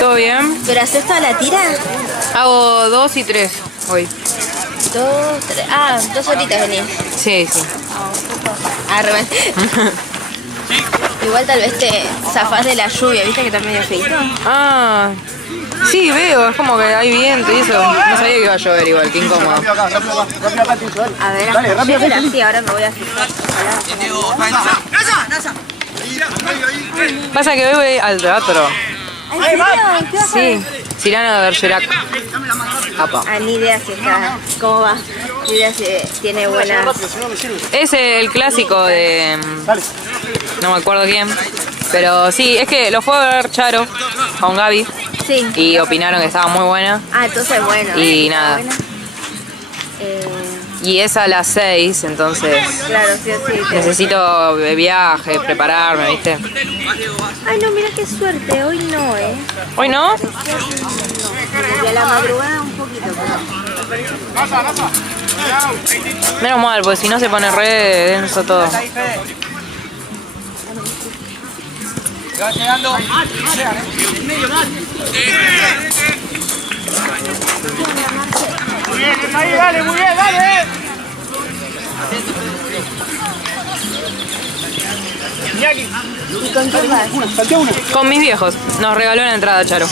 ¿Todo bien? ¿Pero haces toda la tira? Hago 2 y 3 hoy. 2, 3. Ah, 2 horitas venís. Sí, sí. Ah, realmente. Igual tal vez te zafás de la lluvia, ¿viste que está medio feito? Ah, sí, veo, es como que hay viento y eso. No sabía que iba a llover igual, qué incómodo. A ver, sí, ahora me voy a fijar. Pasa que hoy voy al teatro. ¿En serio? ¿Qué vas a ver? Sí, Cyrano de Bergerac. Apa. Ah, ni idea si está. ¿Cómo va? Ni idea si tiene buenas. Es el clásico de... no me acuerdo quién. Pero sí, es que lo fue a ver Charo con Gaby. Sí. Y opinaron que estaba muy buena. Ah, entonces bueno. Y ¿está nada. buena? Y es a las 6, entonces Claro, sí o sí. necesito viaje, prepararme, ¿viste? Ay, no, mira qué suerte. Hoy no, ¿Hoy no? Y a la madrugada un poquito, Menos mal, porque si no se pone re denso todo. Ahí, dale, muy bien, dale. ¿Y con quién vas? Con mis viejos. Nos regaló la entrada, Charo.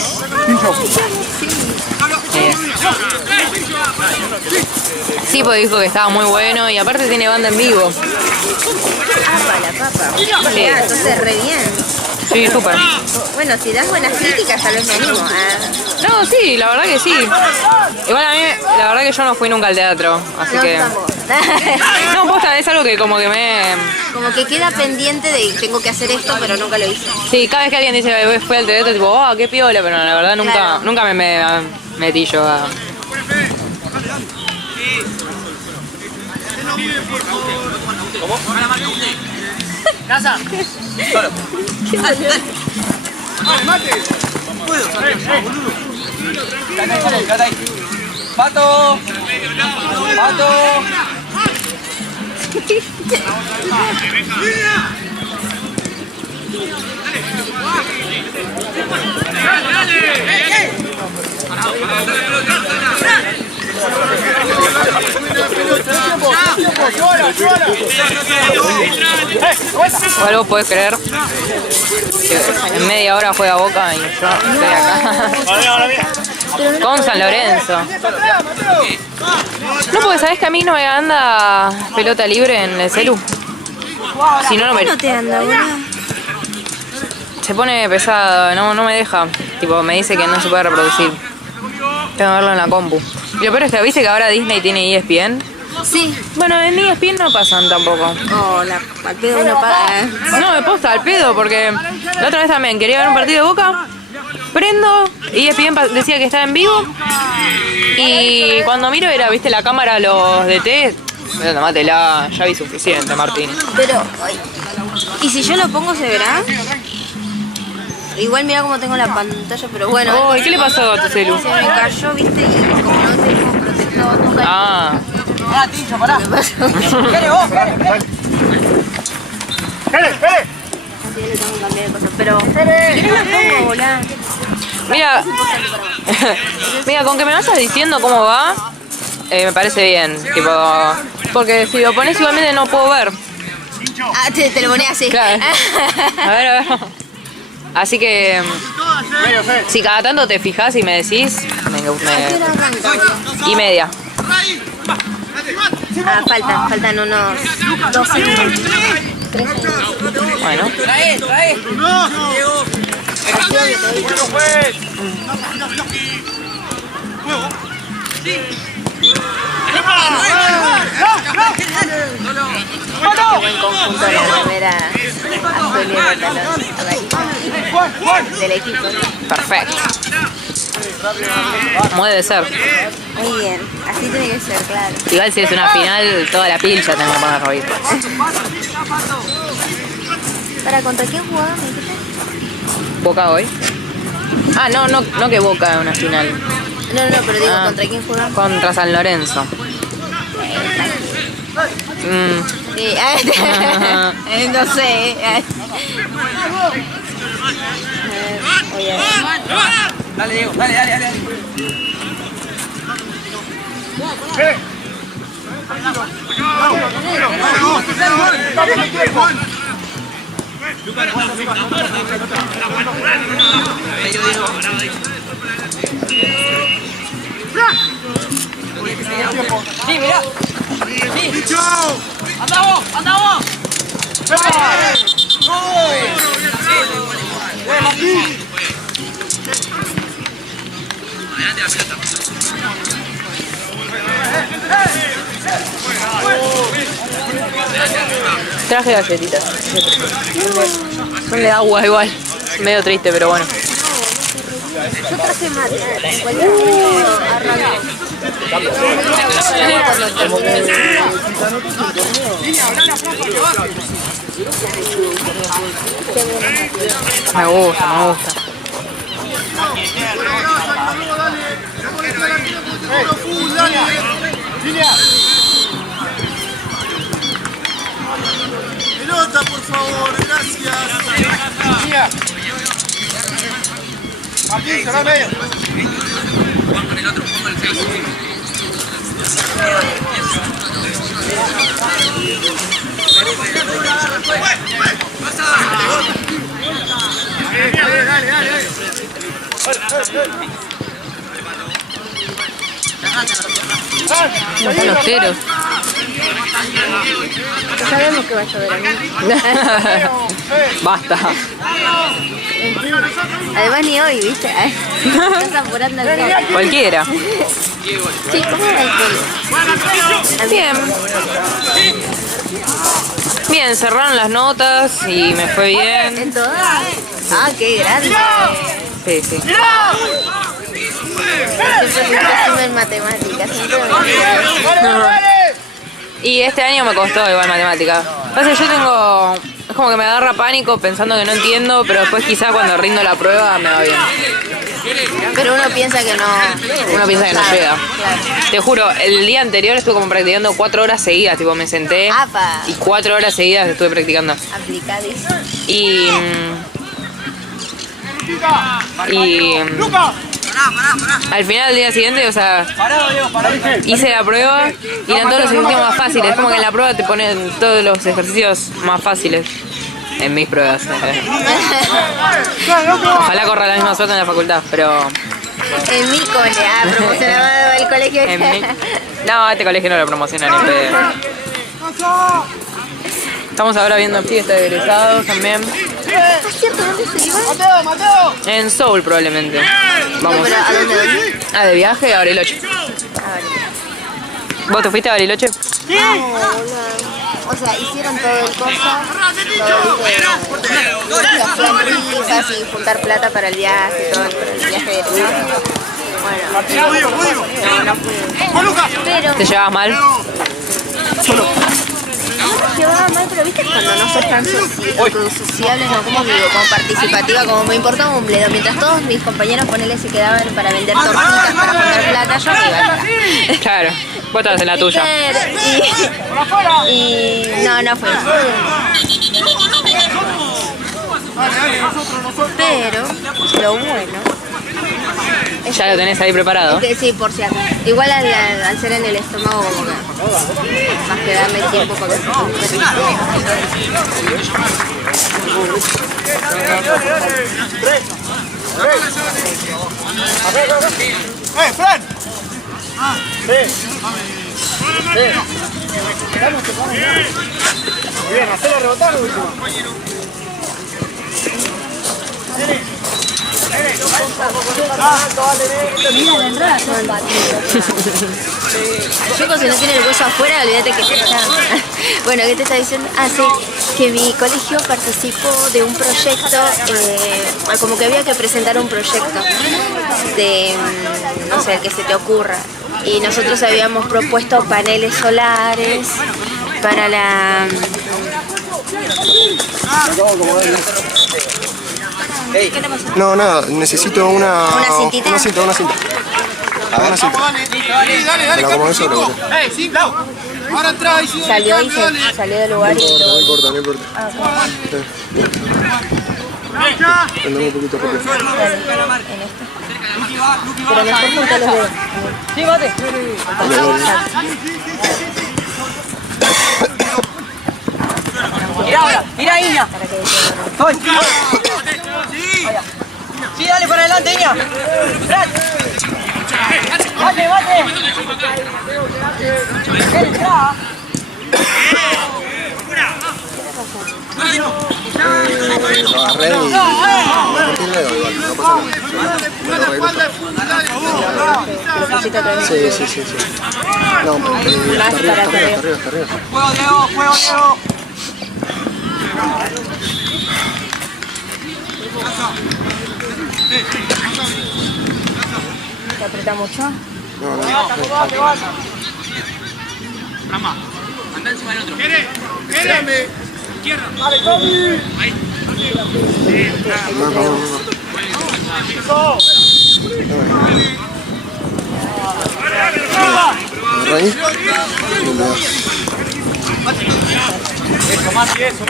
Sí, pues dijo que estaba muy bueno y aparte tiene banda en vivo. Ah, la papa. Sí. Ah, entonces re bien. Sí, súper. Bueno, si das buenas críticas, tal vez me animo. No, sí, la verdad que sí. Igual a mí, la verdad que yo no fui nunca al teatro, así No, que... tampoco. No, posta, es algo que como que me... Como que queda pendiente de tengo que hacer esto, pero nunca lo hice. Sí, cada vez que alguien dice fue al teatro, tipo, oh, qué piola, pero la verdad nunca, Claro. nunca me metí yo a... Casa. Solo. Mate. Puedo. Quédate ahí. Pato. Pato. Igual vos podés creer que en media hora juega Boca y yo estoy acá. Con San Lorenzo. No, porque sabés que a mí no me anda pelota libre en el celu. Si no, no me... ¿Cómo no te anda, boludo? Se pone pesado, no me deja. Tipo, me dice que no se puede reproducir. Tengo que verlo en la compu. Y lo peor es que, ¿viste que ahora Disney tiene ESPN? Sí. Bueno, en ESPN no pasan tampoco. Oh, al pedo uno paga. No, me posta al pedo, porque la otra vez también quería ver un partido de Boca. Prendo, ESPN decía que estaba en vivo. Y cuando miro era, ¿viste la cámara, los DT? Tomátela, ya vi suficiente, Martín. Pero, ay, ¿y si yo lo pongo se verá? Igual mira cómo tengo la pantalla, pero bueno. Oh, ¿y qué le pasó a tu celu? Se me cayó, viste, y como no tengo protector, nunca. Ah. Ah, Tincho, pará. Me pasó. Dale vos, dale. Así le tengo que cambiar de cosas, pero si querés lo pongo, volá. Mira, mira, con que me vayas diciendo cómo va, me parece bien. Tipo, porque si lo pones igualmente no puedo ver. Ah, te lo ponés así. Claro. A ver. Así que, si cada tanto te fijas y me decís, y media. Ah, faltan unos 12 minutos. 13 minutos. Bueno. Trae. Qué buen conjunto de la remera azul y el pantalón del equipo. Perfecto. Como debe ser. Muy bien, así tiene que ser, claro. Igual si es una final, toda la pilcha tengo que poner robito. ¿Para contra quién jugaba, me dijiste? ¿Boca hoy? Ah, no que Boca es una final. No, pero digo, ¿contra quién jugaba? Contra San Lorenzo. Sí, no sé. Oye, Dale, Diego, dale, dale, dale. Sí, mirá. Sí. ¡Anda vos! ¡Anda vos! Traje galletitas. Son de agua igual. Medio triste, pero bueno. yo traje mate. En cualquier momento arranco. Me gusta, me gusta. Pelota, por favor, gracias. Martín, cerrá medio. No están los teros. Sabemos que va a llover a mí. Basta. Además ni hoy, ¿viste? Estás apurando el tiempo. Cualquiera. Sí, ¿cómo va el cole? Bien. Bien, cerraron las notas y me fue bien. ¿En todas? Ah, qué grande. Sí, sí. Siempre fui pésima en matemáticas. Siempre Y este año me costó igual matemática. Pasa que yo tengo... Es como que me agarra pánico pensando que no entiendo, pero después quizá cuando rindo la prueba me va bien. Pero uno piensa que no. Uno piensa que no Claro, llega. claro. Te juro, el día anterior estuve como practicando 4 horas seguidas, tipo me senté Apa. y 4 horas seguidas estuve practicando. Aplicadísimo. Y... Y... Al final del día siguiente, o sea, Parado, Diego, parado. hice la prueba y eran todos los ejercicios más fáciles. Es como que en la prueba te ponen todos los ejercicios más fáciles. En mis pruebas. Ojalá corra la misma suerte en la facultad, pero... En mi cole, promocionaba el colegio. En mi... No, este colegio no lo promociona ni pedo. Estamos ahora viendo fiesta de egresados también. ¿Es cierto dónde se iba? Mateo, Mateo. En Seoul probablemente. Vamos. Pero ¿a dónde? Ah, de viaje a Bariloche. ¿Vos te fuiste a Bariloche? O sea, hicieron todo el cosa, todo hacían rifas y juntar plata para el viaje, todo para el viaje de egresados. Bueno, no pude. Pero ¿Te llevabas mal? llevaba mal, pero viste cuando no sos tan sociable, no, como digo, como participativa, como me importaba un bledo. Mientras todos mis compañeros ponele se quedaban para vender tortitas, para juntar plata, yo me iba. Claro, vos estabas en la tuya. Y no fue. Pero lo bueno Ya lo tenés ahí preparado. es que sí, por si acaso. Igual al ser en el estómago como que más que darle tiempo para que se Fran. Bien, hacelo rebotar último. Chicos, si no tiene el hueso afuera, olvídate que te está. Bueno, ¿qué te está diciendo? Ah, sí, que mi colegio participó de un proyecto, como que había que presentar un proyecto de, no sé, el que se te ocurra. Y nosotros habíamos propuesto paneles solares para la... No, nada, necesito una... ¿Una cintita? Una cinta. A ver, una cinta. Me la acomodé solo, boludo. Sí, Lau. Ahora entra y sigue. Salió y salió del lugar y No importa, no importa. Andame un poquito rápido. Pero mejor junta los dedos. Sí, mate. Mira ahora, mira Iña. Soy. Sí, dale para adelante, Iña. Mate, mate. Entra. Lo agarré y me rompí el dedo igual, no pasa nada. Sí. No, está arriba. Fuego, Diego. ¿Te aprieta mucho? No. Anda encima del otro. Espérame. Ahí. Agarra ahí. Y me das. Eso, Mati, eso.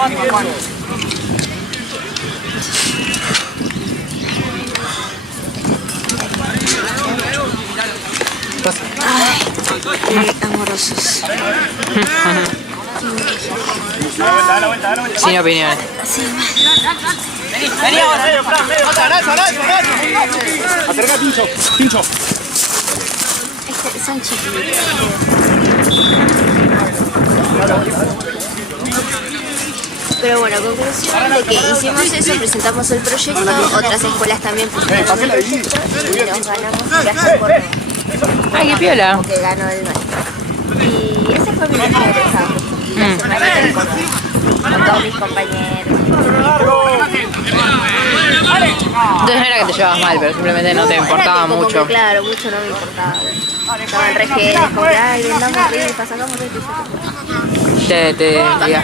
Qué amorosos. Da la vuelta. Sin opiniones. Vení ahora. Acerca, Pincho. Son chiquitos. Pero bueno, conclusión de que hicimos eso, presentamos el proyecto, otras escuelas también presentaron el proyecto y nos ganamos viajes por Ay, qué piola. que ganó el nuestro. Y ese fue mi viaje de egresado. La semanita con todos mis compañeros. Entonces no era que te llevabas mal, pero simplemente no te importaba Como mucho. que, claro, mucho no me importaba. Estaban re geniales, como que, ay, vendamos rifa, sacamos rifa. Diga.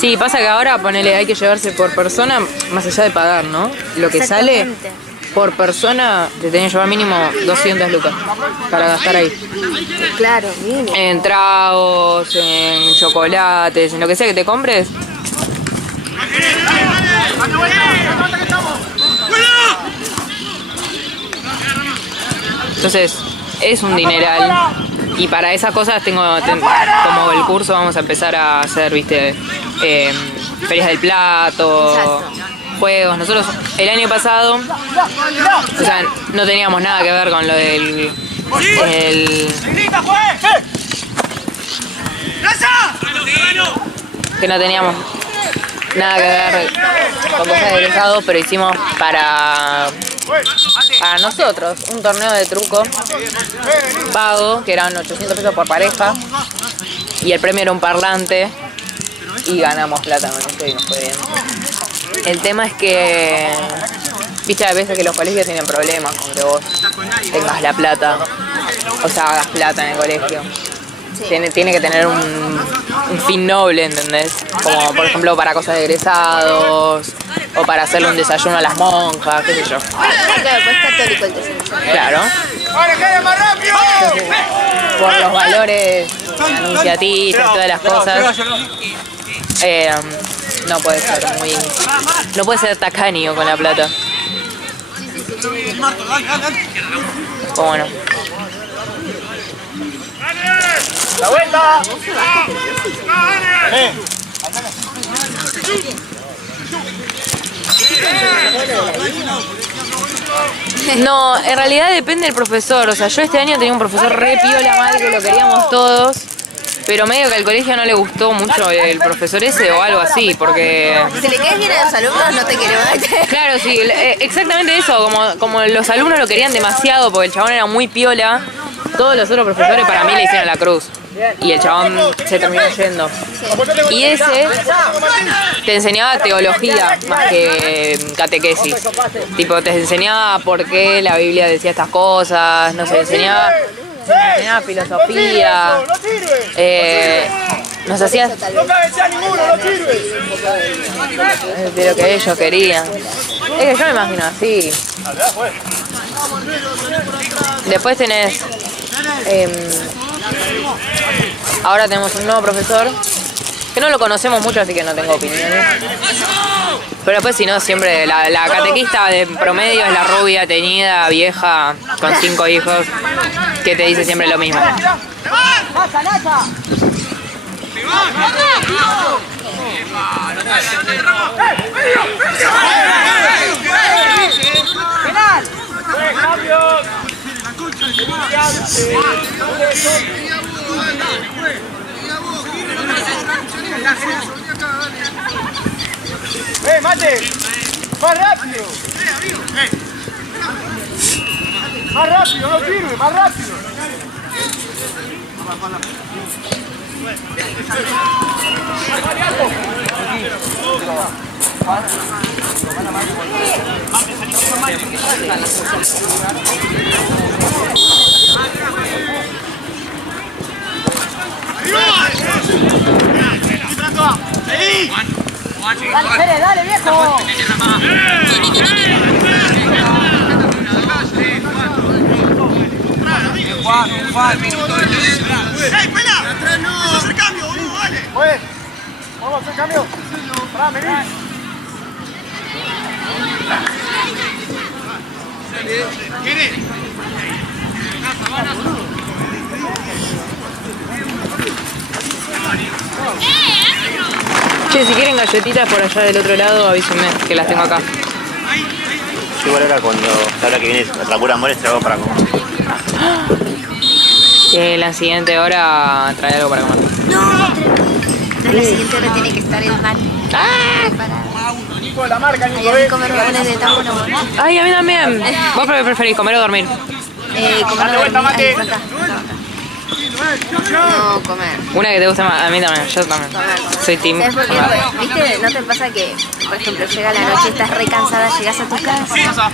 Sí, pasa que ahora, ponele, hay que llevarse por persona, más allá de pagar, ¿no? Lo que sale Exactamente. por persona, te tenés que llevar mínimo 200 lucas para gastar ahí. Claro, mínimo. En tragos, en chocolates, en lo que sea que te compres. Entonces, es un dineral. Y para esas cosas como el curso vamos a empezar a hacer, viste, ferias del plato, Exacto. juegos. Nosotros el año pasado, o sea, no teníamos nada que ver con lo del... que no teníamos nada que ver con cosas de egresados, pero hicimos para nosotros un torneo de truco pago, que eran 800 pesos por pareja, y el premio era un parlante, y ganamos plata con eso y nos fue bien. El tema es que, viste, a veces que los colegios tienen problemas con que vos tengas la plata, o sea, hagas plata en el colegio. Tiene que tener un fin noble, ¿entendés? Como por ejemplo para cosas de egresados, o para hacerle un desayuno a las monjas, qué sé yo. Claro, pues es católico el desayuno. Claro. ¡Ahora cae más rápido! Por los valores anunciatistas y todas las cosas, no puede ser no puede ser tacaño con la plata. Pero bueno. ¡La vuelta! No, en realidad depende del profesor. O sea, yo este año tenía un profesor re piola mal que lo queríamos todos, pero medio que al colegio no le gustó mucho el profesor ese o algo así, porque... Si le caes bien a los alumnos, no te quiero meter. Claro, sí, exactamente eso, como los alumnos lo querían demasiado porque el chabón era muy piola, todos los otros profesores para mí le hicieron la cruz. Y el chabón se terminó yendo. Y ese te enseñaba teología más que catequesis. Tipo, te enseñaba por qué la Biblia decía estas cosas, no sé, enseñaba filosofía. Nos hacía ¡No cabecea ninguno, no sirve! de lo que ellos querían. Es que yo me imagino así. Después tenés... ahora tenemos un nuevo profesor, que no lo conocemos mucho, así que no tengo opiniones. Pero después, si no, siempre la catequista de promedio es la rubia, teñida, vieja, con 5 hijos, que te dice siempre lo mismo. Mate! ¡Más rápido! ¡Más rápido! ¡No sirve! ¡Más rápido! Dale, dale, viejo. ¡Atrás no! ¡Vamos a hacer cambio, boludo! ¡Dale! ¡Vamos a hacer cambio! ¡Pará, vení! Che, si quieren galletitas por allá del otro lado, avísenme, que las tengo acá. Igual ahora cuando ahora que viene la pura amor traigo para comer. Que la siguiente hora trae algo para comer. No, la siguiente hora tiene que estar el mate. Nico, la marca, Nico, Hay que comer bombones de tan bueno. Ay, a mí también. ¿Vos preferís comer o dormir? Comer vuelta, mate. No, comer. Una que te guste más, a mí también, yo también. Soy team. ¿Sabes por qué? comer. ¿Viste? ¿No te pasa que, por ejemplo, llega la noche, estás re cansada, llegas a tu casa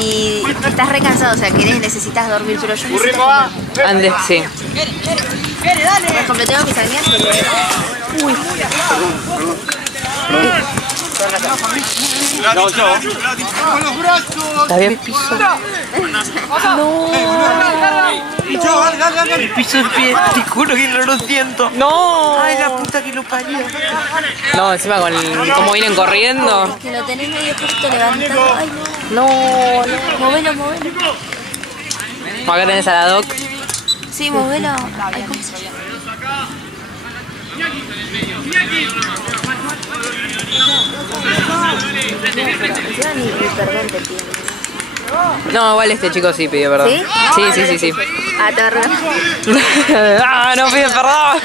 y estás re cansado, o sea, necesitas dormir, pero yo necesito comer. Antes, sí. Por ejemplo, tengo mis amigas que... No, yo. ¿Está bien? El piso de pie, te juro que no lo siento. ¡No! Ay, la puta que lo parió. No, encima con cómo vienen corriendo. Que lo tenés medio justo levantado. Ay, No, no. Movelo. no. Acá tenés a la doc. Sí, movelo. Ay, ¿cómo se llama? Ni perdón te pido. No, igual este chico sí pidió perdón. ¿Sí? Sí. Ah, te agarré. ¡Ah, no piden perdón!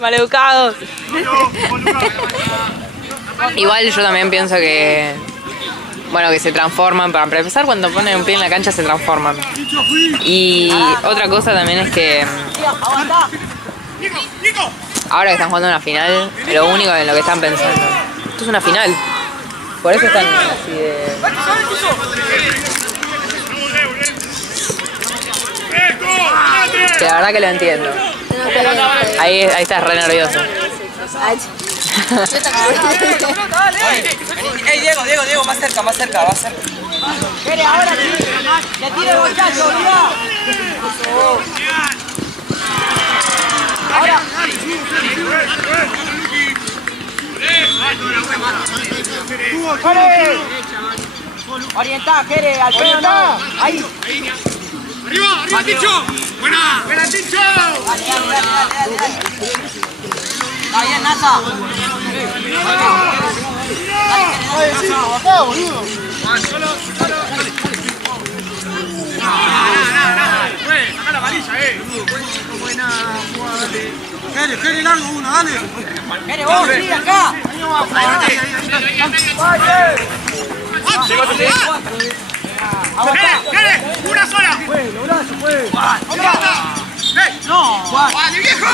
Maleducados. Igual yo también pienso que... Bueno, que se transforman. Para empezar, cuando ponen un pie en la cancha se transforman. Y otra cosa también es que... Ahora que están jugando una final, lo único en lo que están pensando. Esto es una final. Por eso están así de... Que la verdad que lo entiendo. Ahí estás re nervioso. Ay, Ey, Diego, más cerca, va cerca. Quiere ahora sí. Le tira el muchacho, olvidá. Ahora. Orientá, Jere, al pelo no. Ahí. ¡Arriba, Ticho! ¡Buena, Ticho! Dale. Está bien, Nasa. ¡Acá, boludo! ¡Saca la varilla, Buena, Jere, largo uno, dale. Jere, vos, sí, acá. ¡Jere! ¡Una sola! ¡No! ¡Vale, viejo!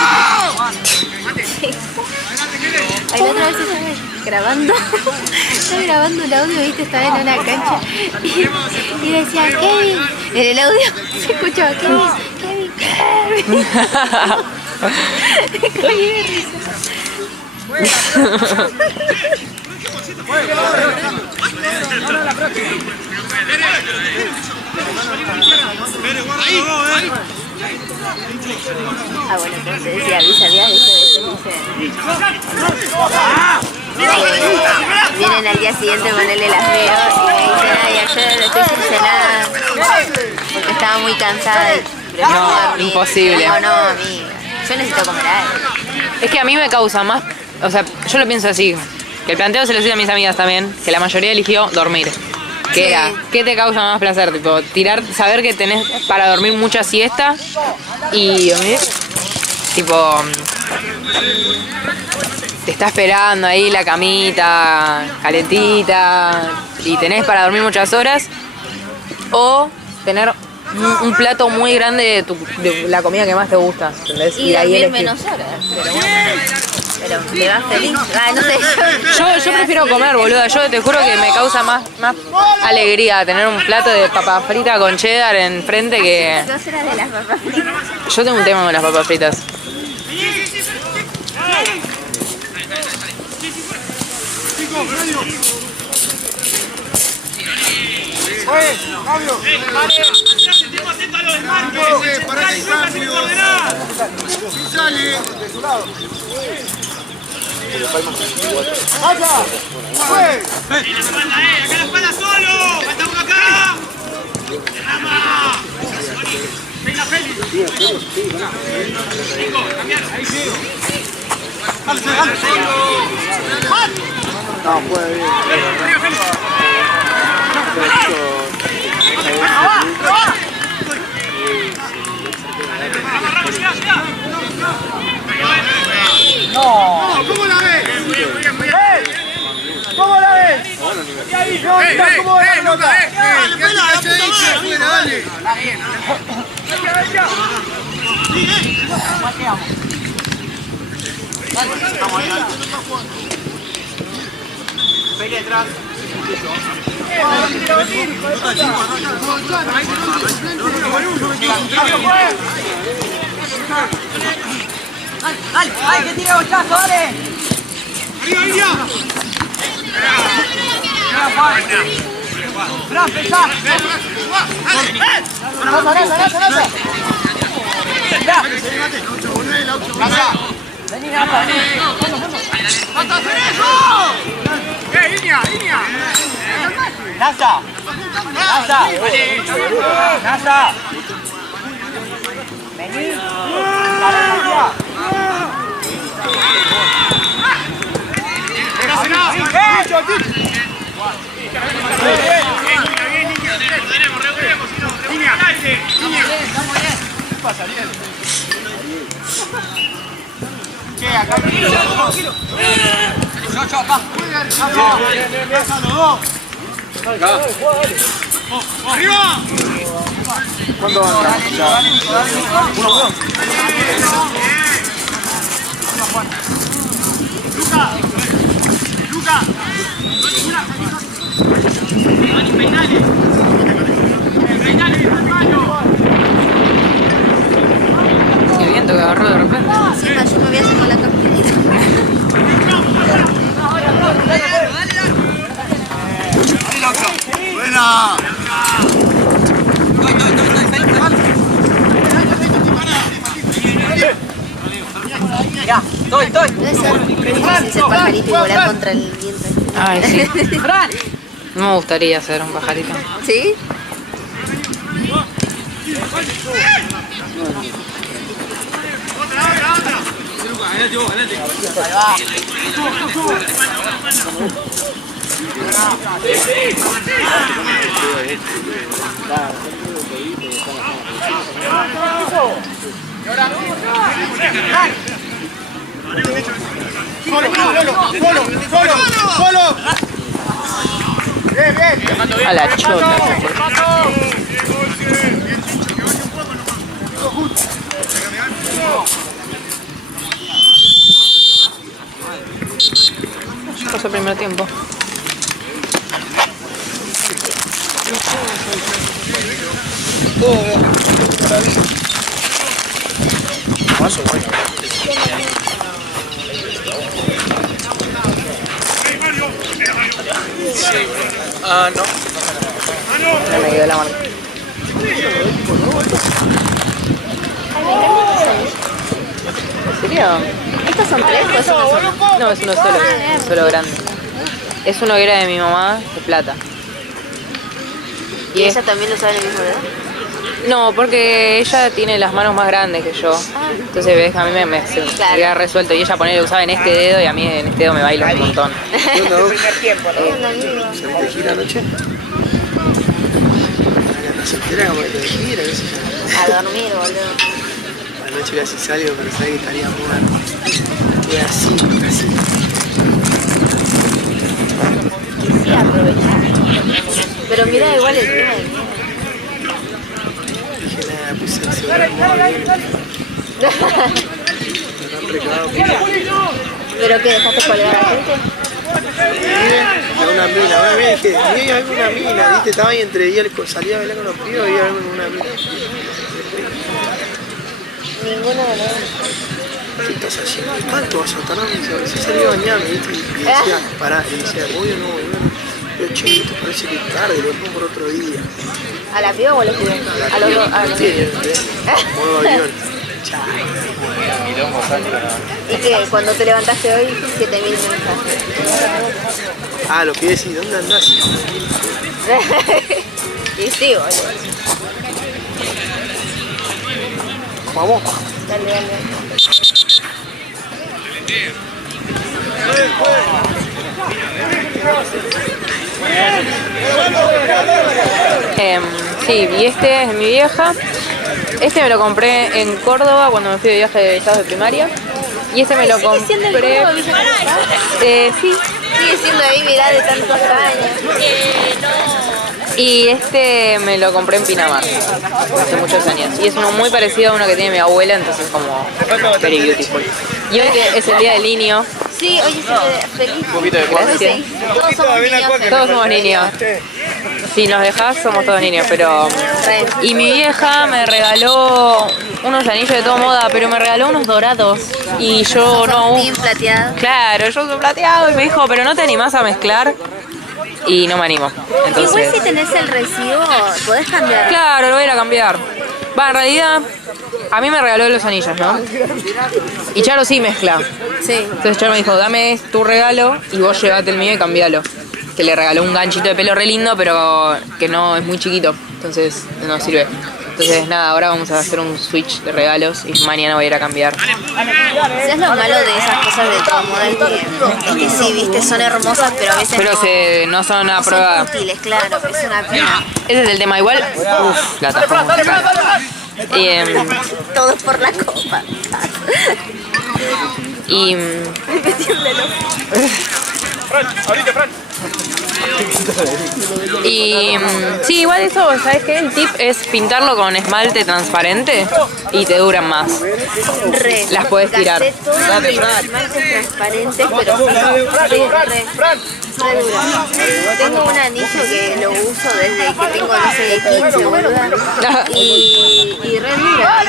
Ay, la otra vez estaba grabando un audio, viste, estaba en una cancha y decía Kevin, en el audio se escuchaba Kevin. Me caí de risa. Ah, bueno, como se decía, ¿sabías eso? Vienen al día siguiente a ponerle las veo y me dicen, ay, ayer estoy sin cenar porque estaba muy cansada y prefiero dormir. Imposible. Digo, no, amiga, yo necesito comer algo. Es que a mí me causa más, o sea, yo lo pienso así, que el planteo se lo hice a mis amigas también, que la mayoría eligió dormir. Que Sí. era, ¿qué te causa más placer? Tipo, saber que tenés para dormir mucha siesta y dormir, tipo, te está esperando ahí la camita calentita y tenés para dormir muchas horas, o tener un plato muy grande de la comida que más te gusta, ¿entendés? Y ahí dormir elegís. menos horas, pero bueno. Pero te vas feliz. Ah, no sé. Yo prefiero comer, boluda. Yo te juro que me causa más alegría tener un plato de papas fritas con cheddar enfrente que... 2 horas de las papas fritas. Yo tengo un tema con las papas fritas. Cambio. Atento a lo del marque. Para que cambio. Sale. De su lado. ¡Vaya! ¡Fue! Acá la espalda solo. Falta uno acá. ¡Rama! Venga, Félix. Nico, cambiar. Ahí sí. No, puede bien. Arriba, Félix. ¿Cómo la ves? ¿Cómo la ves? ¿Cómo la nota? Dale, pela, dale. Pegue atrás. ¡Dale! ¡Ay, que tire bochazo, dale! ¡Arriba, Iria! ¡Fran, pensá! ¡Vení, Nata! ¡Línea! ¡Nasa! ¡Nasa! ¡Nasa! ¡Vení! ¡Arriba! ¿Cuánto van a estar? ¡Luca! Qué viento que agarró de repente. Sí, yo me voy a hacer con la campanita. Buena. Ya, estoy. Debe ser difícil ser pajarito y volar contra el viento. Ay, sí. No me gustaría ser un pajarito. ¿Sí? Solo. Bien. A la chota. Pasó el primer tiempo. Paso, bueno. Ah, no. No me dio la mano. ¿En serio? ¿Estos son 3 o es uno solo? No, es uno solo. Un solo grande. Es uno que era de mi mamá, de plata. ¿Y es- ella también lo sabe en el mismo dedo? No, porque ella tiene las manos más grandes que yo. Entonces, ves, a mí se Claro. queda resuelto. Y ella ponele usaba en este dedo y a mí en este dedo me baila un montón. ¿Qué onda vos? Hola, amigo. ¿Saliste de gira anoche? No se entera como que te de gira, qué sé yo. A dormir, boludo. Anoche casi salgo, pero sabía que estaría muerto. Y así. Sí, aprovechar. Pero mira, igual el clima de mierda. Dije nada, puse el celular muy bien. Me han reclamado por ¿Pero qué? ¿Dejaste colgar a la gente? a una mina, dije, vi algo una mina, viste, estaba ahí entre días, salía a bailar con los pibos y vi algo con una mina. Ninguno de los ¿Qué estás haciendo? ¿Cuánto vas a tardar? Me dice, recién salí a bañarme, viste, y decía, pará, y decía, voy o no voy. Pero che, esto parece que es tarde, lo pongo por otro día. ¿A la piba o a los pibes? A los dos. A los dos. Modo avión. Chao. ¿Y qué? Cuando te levantaste hoy, ¿qué te vino mensaje? Ah, lo que decís, ¿dónde andás? Y sí, boludo. Vamos. Dale, dale. Sí, y este es mi vieja. Este me lo compré en Córdoba cuando me fui de viaje de egresados de primaria. Y este me lo ¿Sigue siendo el compré. Córdoba Villa Carlos? Sí. Sigue siendo ahí, mirá, de tantos años. Y este me lo compré en Pinamar hace muchos años. Y es uno muy parecido a uno que tiene mi abuela, entonces como very beautiful. Y hoy que es el día del niño, Sí, oye, feliz. Un poquito de gracias. Todos somos niños. Todos somos niños. Si nos dejás, somos todos niños, pero... Y mi vieja me regaló unos anillos de toda moda, pero me regaló unos dorados. Y yo no... Team plateado. Claro, yo soy plateado y me dijo, pero no te animás a mezclar. Y no me animo. Igual si Entonces... tenés el recibo, podés cambiar. Claro, lo voy a ir a cambiar. Va, en realidad, a mí me regaló los anillos, ¿no? Y Charo sí mezcla. Sí. Entonces Charo me dijo, dame tu regalo y vos llevate el mío y cambialo. Que le regaló un ganchito de pelo re lindo, pero que no es muy chiquito. Entonces no sirve. Entonces nada, ahora vamos a hacer un switch de regalos y mañana voy a ir a cambiar. ¿Sabes lo malo de esas cosas de tu moda? Es que sí, viste, son hermosas, pero a veces Pero no, no son a no prueba. son útiles, claro, es una pena. Ese es el tema. Igual, uff, la tajamos. Y, Todo por la copa. y sí, igual eso, ¿sabes qué? El tip es pintarlo con esmalte transparente y te duran más. Re. Las puedes tirar. Gasté todos mis esmaltes transparentes, pero re dura. Tengo un anillo que lo uso desde que tengo, no sé, 15, boluda. Y re dura.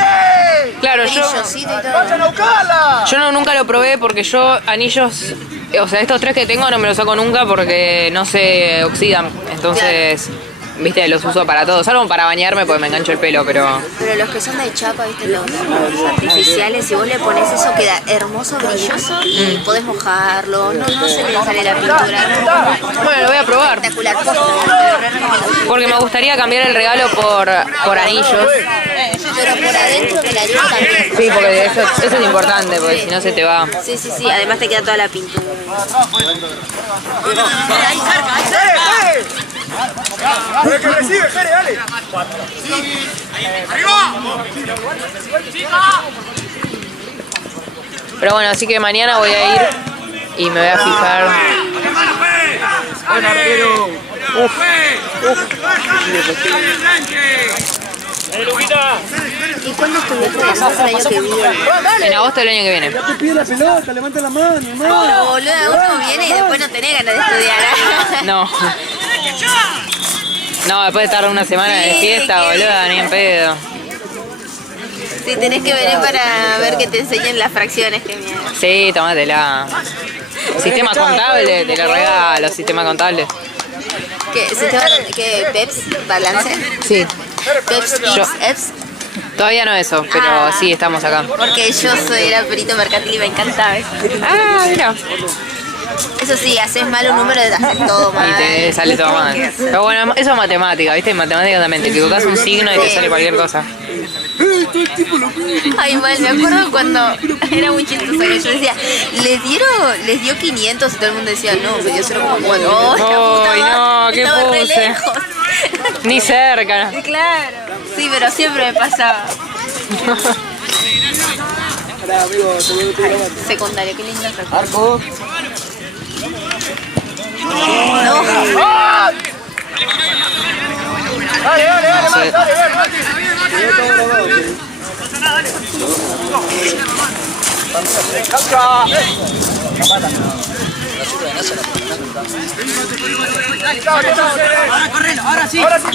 Claro, yo Anillosito y todo. nunca lo probé porque yo anillos, o sea, estos tres que tengo no me los saco nunca porque no se oxidan. Entonces, viste, los uso para todo. Salvo para bañarme porque me engancho el pelo, pero... Pero los que son de chapa, viste, los artificiales, si vos le pones eso queda hermoso, brilloso y podés mojarlo, no se le sale la pintura. Bueno, lo voy a probar. Espectacular, posta, te lo re recomiendo. Porque me gustaría cambiar el regalo por anillos. Pero por adentro del anillo también. Sí, porque eso es importante, porque si no se te va. Sí, además te queda toda la pintura. ¡El que recibe, Jere, dale! Pero bueno, así que mañana voy a ir y me voy a fijar. ¿Y cuándo estudiaste de el año que viene? En agosto del año que viene. Te pide la pelota, levanta la mano, hermano. Pero boluda, uno viene y después no tenés ganas de estudiar. No. No, después de estar una semana de Sí, fiesta, qué boluda, ni en pedo. Sí, tenés que venir para ver que te enseñen las fracciones, que mierda. Sí, tómatela. Sistema contable, te lo regalo, sistema contable. ¿Qué? ¿Peps? ¿Balance? Sí. ¿Peps? Yo- ¿Eps? Todavía no eso, pero Ah. sí estamos acá. Porque yo era perito mercantil y me encantaba eso. Ah, mira. Eso sí, haces mal un número, haces todo mal. Y te sale todo mal. Pero bueno, eso es matemática, ¿viste? En matemática también. Te equivocas un signo y te sale cualquier cosa. Ay, mal, me acuerdo cuando era muy chistoso que yo decía, les dio 500 y todo el mundo decía, no, me dio 0,4. Oh, la puta Ay, madre, no, ¿qué estaba re puse? lejos. Ni cerca. Claro. Sí, pero siempre me pasaba. Secundaria, qué lindo recuerdo. Arco. No. Dale, dale, dale, No sé. más, dale, dale, Mati. Cancha. Ahora correlo, ahora sí. Ahora sí.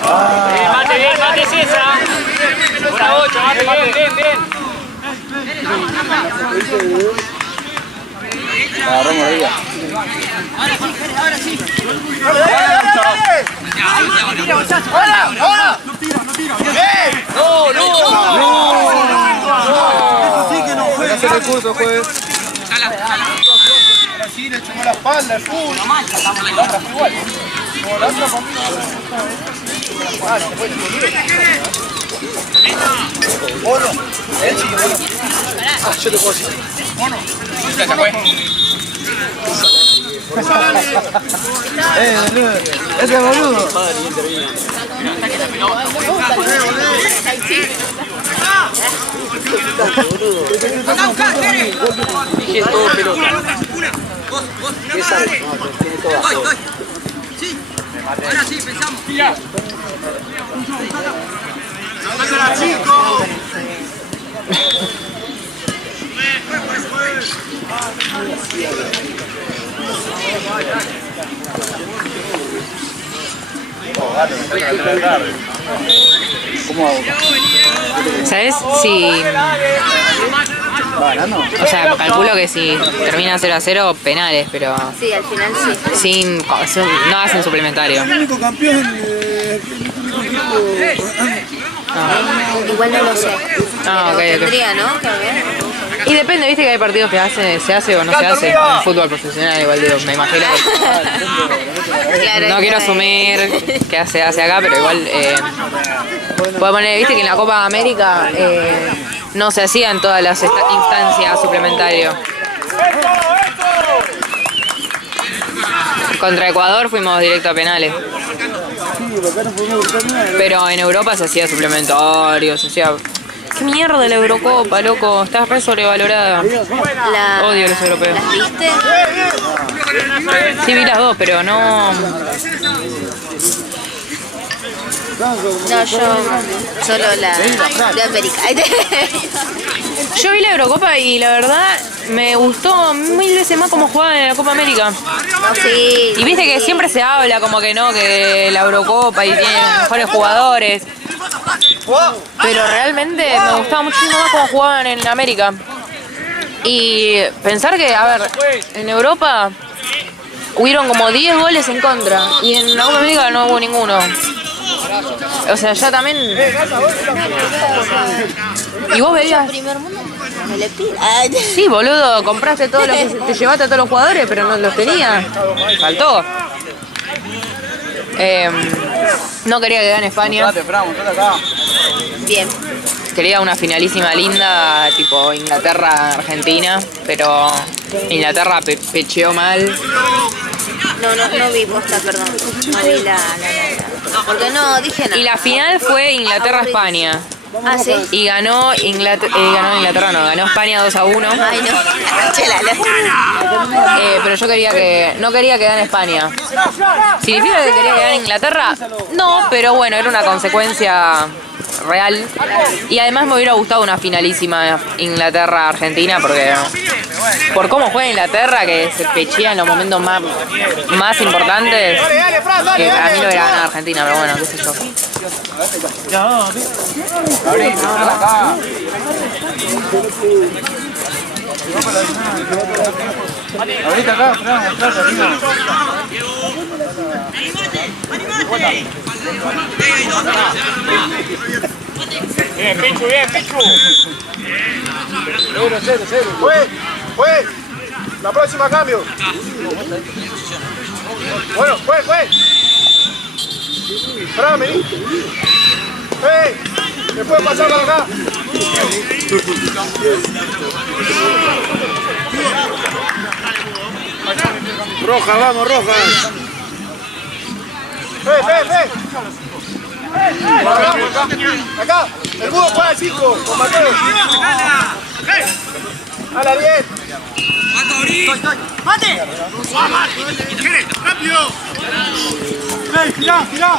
Mate bien, mate César. Hora 8, mate bien, bien, bien. Agarramos arriba. Ahora sí. Dale, dale, dale. Ahora, ahora. No tira, no tira. No, no. Eso sí que no fue. Hace recurso, juez. Ahora sí le echó la espalda, el fútbol. Igual. Bono. Él sí, bono. Ah, yo te puedo decir. Boludo. Ese boludo. Dije todo pelota. ¿Qué sale? No, tiene todo. Ahora sí, pensamos. ¿Cómo hago? ¿Sabes? Sí. O sea, calculo que si termina 0-0, penales, pero Sí, al final sí. no hacen suplementario. El único campeón Igual no lo sé. Ah, Pero ok, ok. tendría, ¿no? Que ver. Y depende, viste que hay partidos que se hace o no se hace. En fútbol profesional, igual digo, me imagino que Claro, no quiero asumir que se hace acá, pero igual puedo poner, viste que en la Copa América no se hacían todas las instancias suplementarias. Contra Ecuador fuimos directo a penales. Pero en Europa se hacía suplementario, se hacía... ¿Qué mierda la Eurocopa, loco? Estás re sobrevalorada. Odio a los europeos. ¿Las viste? Sí, vi las dos, pero no... No, yo solo la de América. Yo vi la Eurocopa y la verdad me gustó 1000 veces más cómo jugaban en la Copa América. No, sí. Y viste que siempre se habla como que no, que la Eurocopa y tiene mejores jugadores. Pero realmente me gustaba muchísimo más cómo jugaban en América. Y pensar que, a ver, en Europa hubieron como 10 goles en contra y en la Copa América no hubo ninguno. O sea, ya también... ¿Y vos veías? Primer mundo me le pide. Ay, Sí, boludo, compraste todo lo que te llevaste a todos los jugadores, pero no los tenías. Faltó. No quería que gane España. Bien. Quería una finalísima linda, tipo Inglaterra-Argentina, pero Inglaterra pecheó mal. No vi posta, perdón. No vi la. Porque no dije nada. Y la final fue Inglaterra-España. Ah, sí. Y ganó Inglaterra, ganó España 2-1. Ay, no. Chela, Pero yo no quería que gane España. ¿Significa que quería que gane Inglaterra? No, pero bueno, era una consecuencia real. Y además me hubiera gustado una finalísima Inglaterra-Argentina porque por cómo juega Inglaterra, que se pechea en los momentos más importantes, que para mí lo hubiera ganado Argentina, pero bueno, qué sé yo. Ahorita acá, atrás, arriba. Bien, Pichu, bien, Pichu. 0. Fue. La próxima cambio. Bueno, fue. Parame. Después pasar para acá. Roja, vamos, roja. Acá, el Budo juega al 5, con Mateo. A la 10. ¡Mate! ¡Rápido! ¡Girá!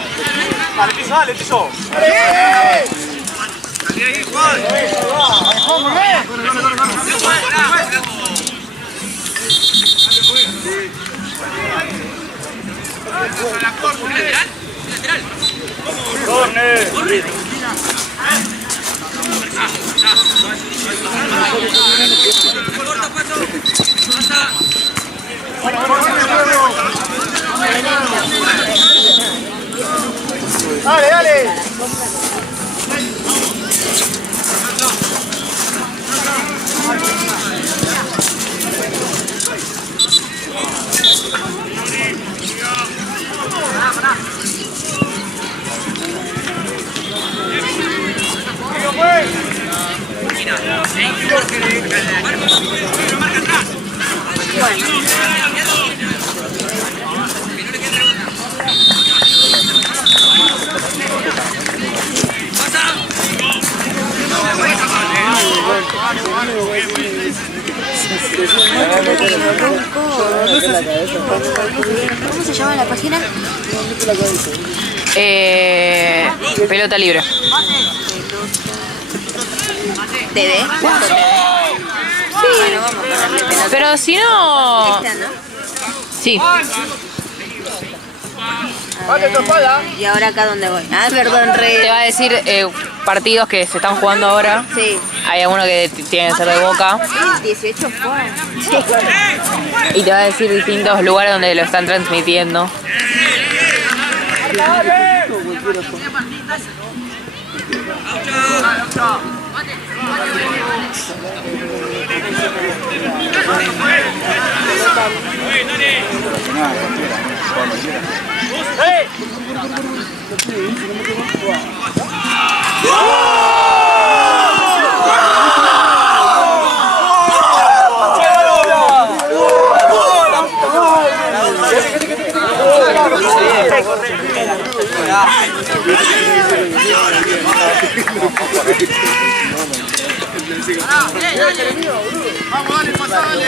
Dale, Tizo, dale, Tizo. Dale. ¿Cómo se llama la página? Pelota libre. ¿TV? Sí. Bueno, vamos a ponerle pelota. Pero si no... Esta, ¿no? Sí. Mate tu espada. ¿Y ahora acá dónde voy? Ah, perdón, Te va a decir partidos que se están jugando ahora. Sí. Hay algunos que tienen que ser de Boca. 18 fue. Y te va a decir distintos lugares donde lo están transmitiendo. Vamos, dale, pasá, dale.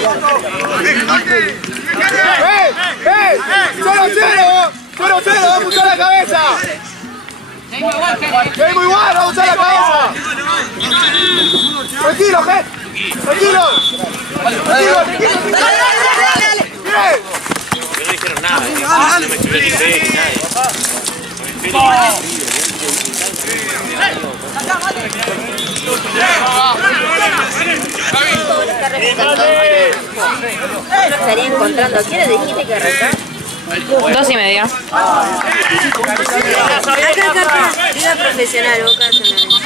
0-0, vamos a usar la cabeza. Seguimos igual, vamos a usar la cabeza. Tranquilo, tranquilo. Bien. No dijeron nada, no me escribió ni fe ni nada. Estaría encontrando. ¿A qué hora dijiste que arrancás? 2:30. Acá. Liga profesional, Boca San Lorenzo.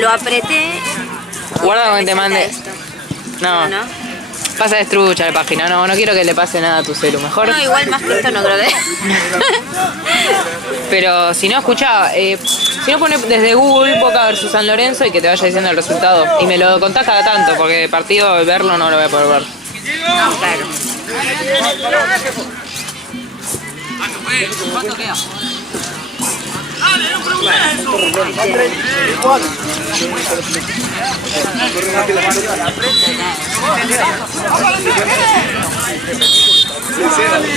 Lo apreté. Guarda con que te mande. Esto. No, ¿No? pasa destrucha la página. No quiero que le pase nada a tu celu. Mejor. No, igual más que esto no creo que. Pero si no, escucha, si no pone desde Google Boca versus San Lorenzo y que te vaya diciendo el resultado. Y me lo contás cada tanto, porque de partido verlo no lo voy a poder ver. No, claro. ¿Cuánto queda?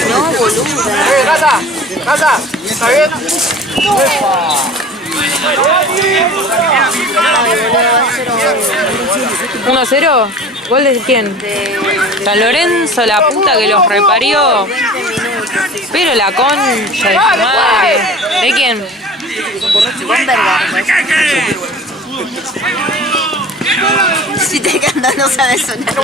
No, boluda. Casa, ¿está bien? 1-0. ¿Gol de quién? San Lorenzo, la puta que los reparió. 20 minutos. Pero la concha de su madre. ¿De quién? Bomberga. Si te canta no sabes sonar.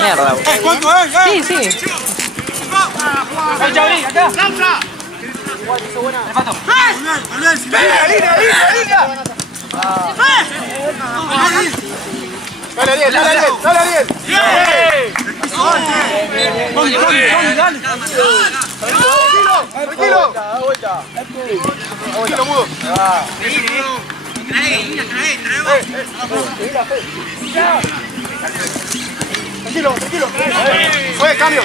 Mierda. ¿Cuánto es? Sí, sí. Dale, Ariel, dale, Ariel, dale, Ariel. Tranquilo. Tranquilo, mudo. Tranquilo. Fue, cambio.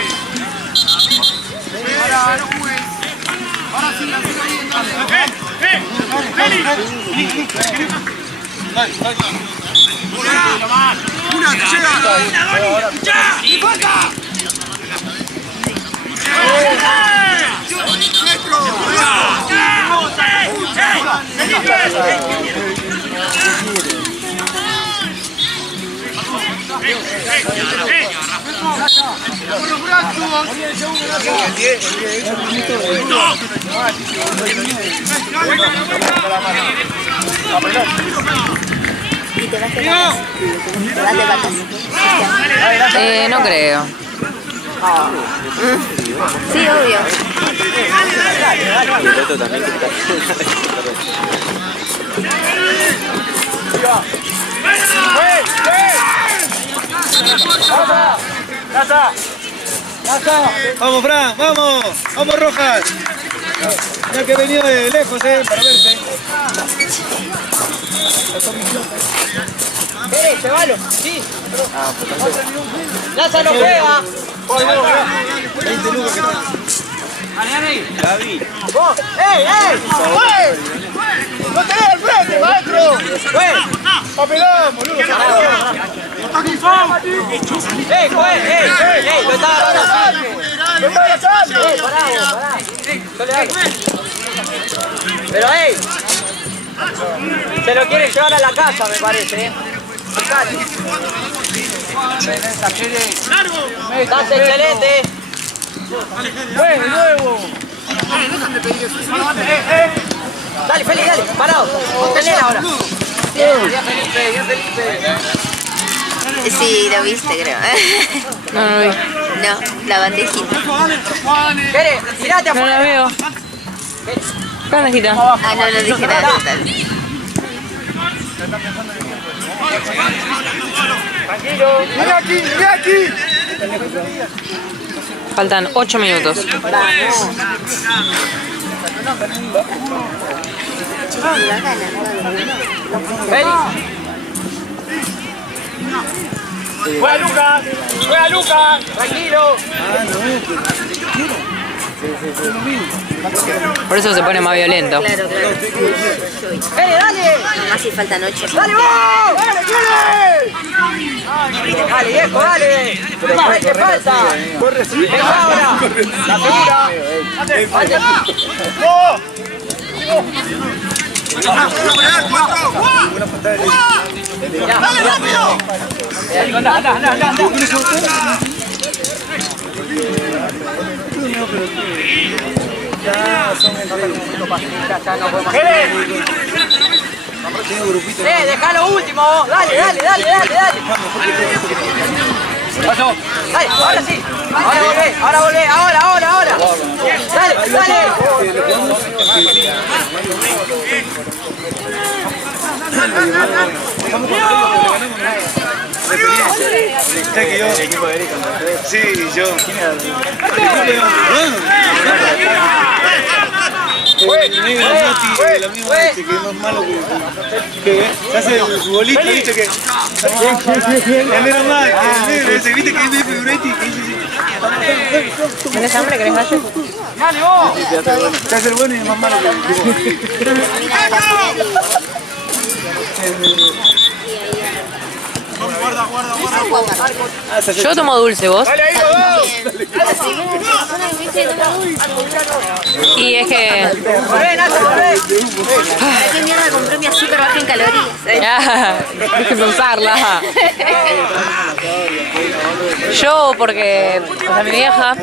Una, ¡y falta! ¿Y te vas de vacas? ¿Te vas de vacas? No creo. Sí, obvio. Vamos, Fran, vamos. Vamos, Rojas. Ya que he venido de lejos, para verte. Cebalo, sí. Lázaro juega. 20 lucas que traes. David. ¡Ey! ¡No tenés al frente, maestro! ¡Papelón, boludo! ¡Ey, juez! ¡Ey! ¡Lo está agarrando! ¡Lo está agachando! Pará. Yo le hago. Pero, se lo quiere llevar a la casa, me parece, ¡Estás excelente! ¡De nuevo! Dale, Feli, dale, parado. Tenés ahora. Bien, Felipe. Sí, lo viste, creo. No lo vi. No, la bandejita. Pere, tirate No afuera. la veo. Bandejita. Ah, no dije nada total. ¡Mira aquí! Faltan 8 minutos. Feli. ¡Juega Lucas! ¡Tranquilo! Por eso se pone más violento. Claro. ¡Dale, dale! Nomás si faltan 8. ¡Dale, vos! ¡Dale, viejo, dale! ¿Qué falta? ¡Venga ahora! ¡La figura! ¡Dale rápido! ¡Anda! ¡Dejá lo último! ¡Dale! Dale, ahora sí. Ahora volvé. Ahora. Dale. Que yo. Sí, yo. El amigo que es más malo que hace el futbolista, viste que. El negro más, el negro ese, viste que es de Figuretti, que dice. ¿Tienes hambre? ¿Querés gallo? ¡Dale vos! Se hace el bueno y es más malo que Yo tomo dulce, ¿vos? Y es que... ¡Volvé, Nacho, volvé! ¿Qué mierda compré mi azúcar baja en calorías? Déjeme usarla. Yo porque, o sea, mi vieja,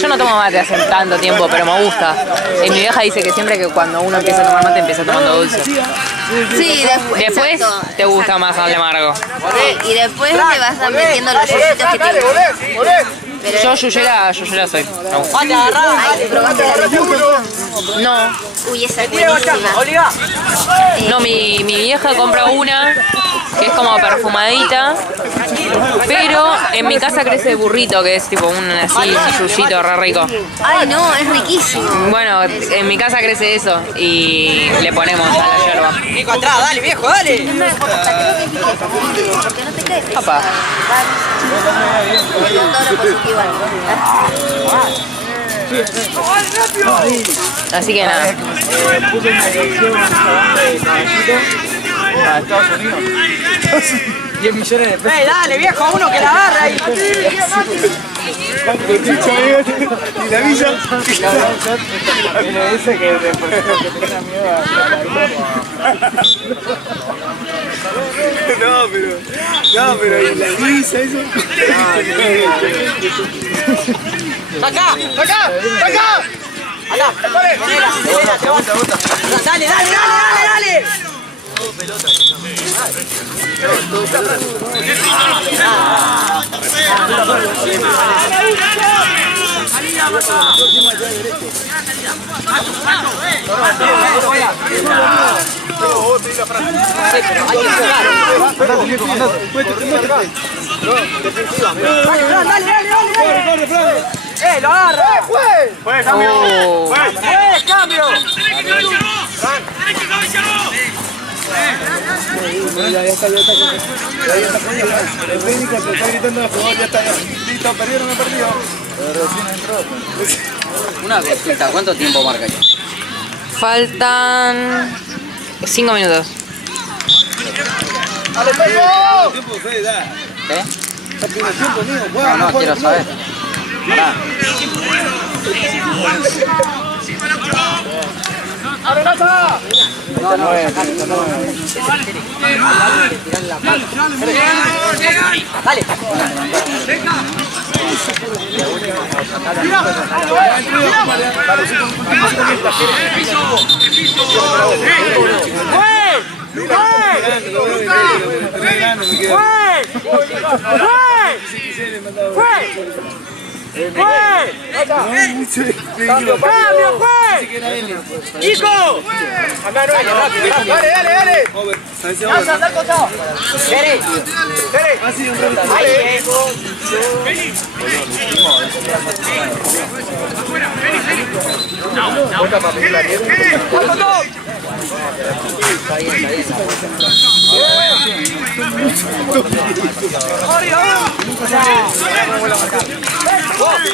yo no tomo mate hace tanto tiempo, pero me gusta. Y mi vieja dice que siempre que cuando uno empieza a tomar mate, empieza tomando dulce. Sí, después. Después exacto, te gusta más el amargo. Sí. Y después le vas metiendo los yuyitos que tiene. Pero Yo yuyera soy. Mate, agarrá. ay, ¿probaste la lechuga? No. Uy, esa es buenísima. Oliva. No, mi vieja compra una que es como perfumadita, pero en mi casa crece burrito, que es tipo un así yuyito re rico. Ay, no, es riquísimo. Bueno, en mi casa crece eso y le ponemos a la yerba. Nico, atrás, dale, viejo, dale. No me importa, creo que es bien, porque no te cae pesado. Papá. Todo lo positivo. Así que nada. Puse una dirección de caballito a Estados Unidos. 10 millones de pesos. Dale, viejo, a uno que la agarra ahí. Y la villa. Y le dice que tenía miedo a No, pero ¿y la visa eso? ¡Sacá! ¡Sacá! ¡Sacá! ¡Acá! ¡Dale, dale, dale, dale! ¡Lo agarra! ¡Fue! ¡Cambio! ¡Fue! ¡Cambio! Ya está. El técnico se está gritando al jugador, ya está. Listo, perdieron, no perdió. Pero recién entró. Una cosita, ¿cuánto tiempo marca ahí? Faltan 5 minutos. ¡Ale, Pedro! Tiempo, Fede, da. ¿Qué? Está pidiendo tiempo, amigo. Juega, No, quiero saber. Pará. No, dale. ¡Cambio, fue! ¡Chico! Acá no hay. Dale. ¡Pasa, al costado! ¡Tere! ¡Ahí!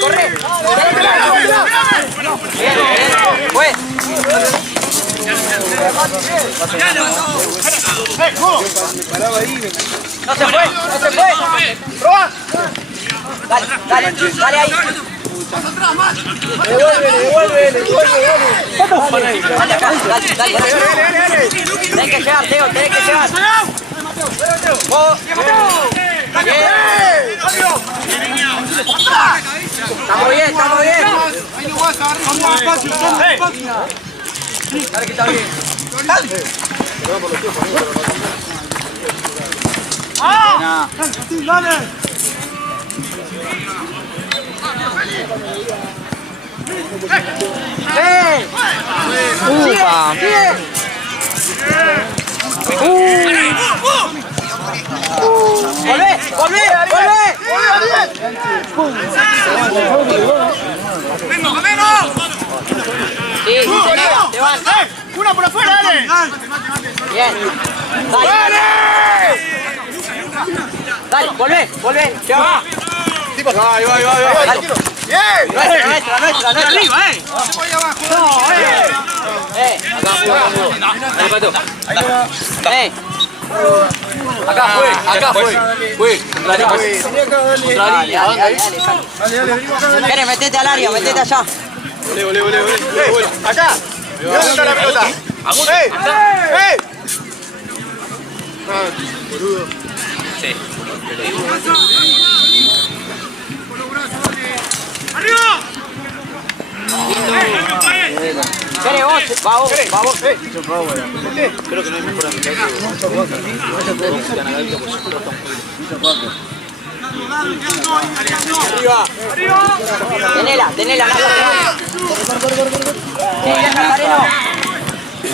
¡Corre! ¡Bien! ¡Fue! ¡No se fue! ¡Roba! Dale ahí. Devuelve. Dale acá, dale. Tenés que llegar, Teo, tenés que llegar. Estamos bien. Dale que está bien. Upa. ¡Volvé! Sí, te van. ¡Una por afuera, dale! Bien. Dale, volvé. Ya va. Ahí va. ¡Bien! Nuestra. ¡Arriba, ¡No se vaya abajo! ¡No, Dale, Pato. Acá fue. Dale. Quiere, metete al área, metete allá. Volé. ¡Acá! ¿Dónde está la pelota? ¡Eh! Boludo. ¡Arriba! Quiere vos, va vos. Creo que no hay mejor amistad que Tenela, Nazareno.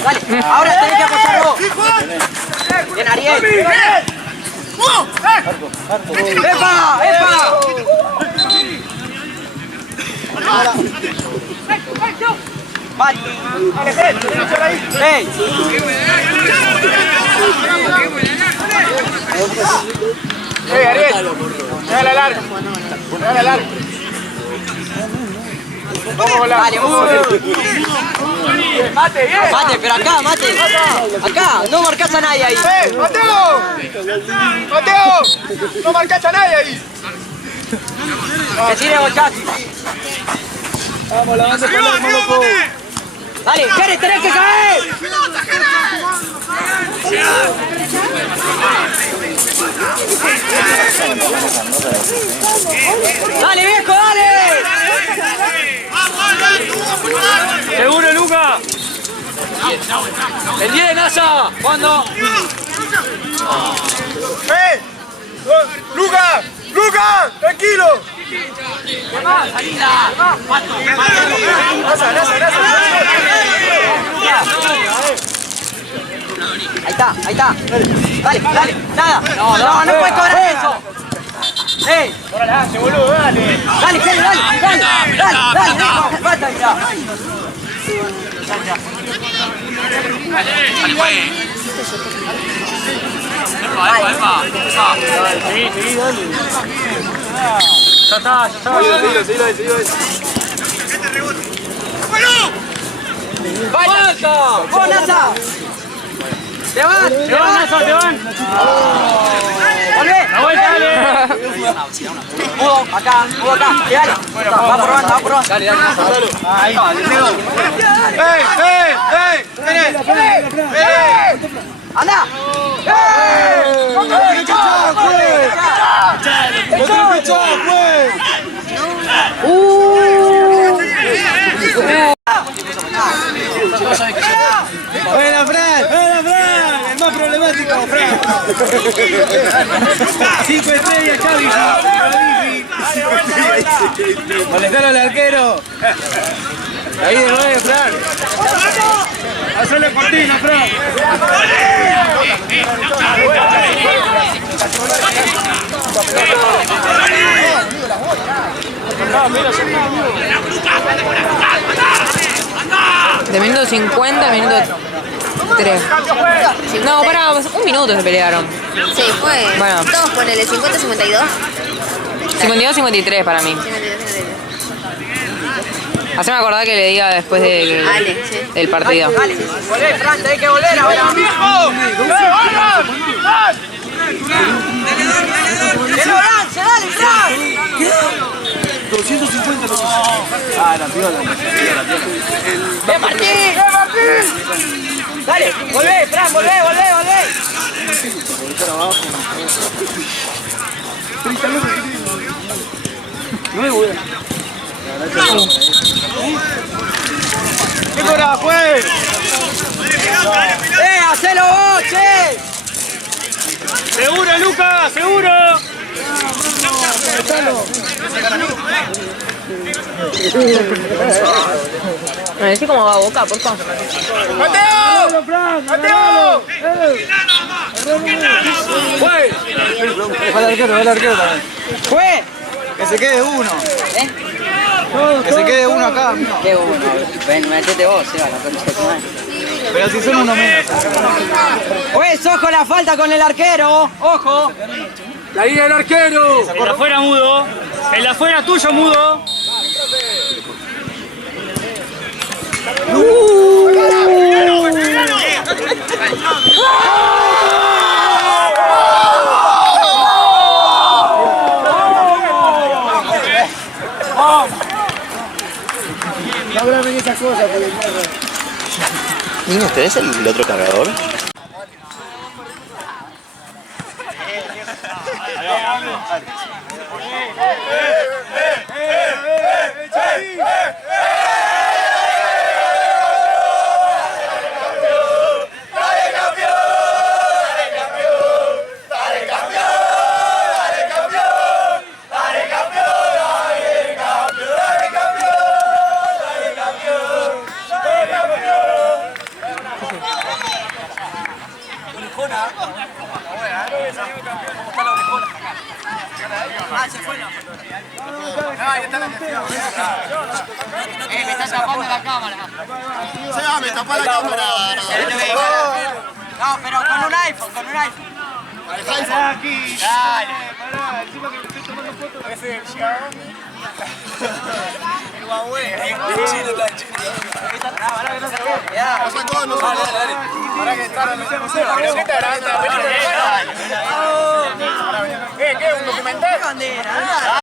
Dale, ahora tenés que apoyar vos. Bien, Ariel. ¡Epa! Vale. ¡Ey! Ariel, dale largo. Vamos a volar. Vale, Mate, bien. Mate, pero acá. Acá, no marcás a nadie ahí. Mateo, no marcaste a nadie ahí. Que tire Bochati. Vamos, levante con el loco. Dale, Jerez, tenés que caer. Dale, viejo, dale. ¡Seguro, Luca! ¡El 10 de NASA! ¿Cuándo? Lucas, tranquilo. Ahí está. Dale, nada. No puedes cobrar eso. ¡Ey! Boludo, dale. Dale, Jerez, dale. Basta ya. Ya está. Seguilo. ¡Falta! ¡Vos, Nasa! ¡Te van! ¡Te van! ¡Volvé! ¡La vuelta, dale! Mudo, acá. Dale. Va por banda. Dale. Ahí va, le pegó. ¡Anda! ¡Buena, Fran! El más problemático, Fran. 5 estrellas, Xavi. Molestaron al arquero. Ahí de 9, Fran. Hacele cortina, Fran. De minuto 50 al minuto 3. No, pará, un minuto se pelearon. Sí, fue. Bueno. Todos ponele 50-52. 52-53 para mí. Haceme acordar que le diga después Dale, sí. del partido. Dale, volvé, Fran, tenés que volver ahora. ¡Que lo lance, dale, Fran! 250 la piola. ¡Ven, Martín! Dale, volvé, Fran, volvé. ¿Qué hora fue? ¡Hacelo vos, che! ¡Seguro, Luca! ¡Seguro! ¿Me decís cómo va Boca, por favor? ¡Mateo! ¡Fue! Va el arquero también. ¡Fue! Que se quede uno. Que se quede uno acá. ¡Qué uno! Ven, metete vos, Seba, la concha de tu madre. Pero si son uno menos. Pues, ojo la falta con el arquero, ojo. ¡La línea del arquero! El de afuera mudo. El de afuera tuyo mudo. No hablan esas cosas, porque Niños, ¿tenés el otro cargador? ¡Eh! se fue la fotografía. Ahí está la gestión. Me está tapando la cámara. Seba, me tapó la cámara. No, pero con un iPhone, con un iPhone. Aquí. Dale. Encima que me estoy tomando fotos. Ese es el Xiaomi. El Huawei. No sacó, no sacó. Para que está. Creo que está grabando la película. ¿Qué? ¿Un documental?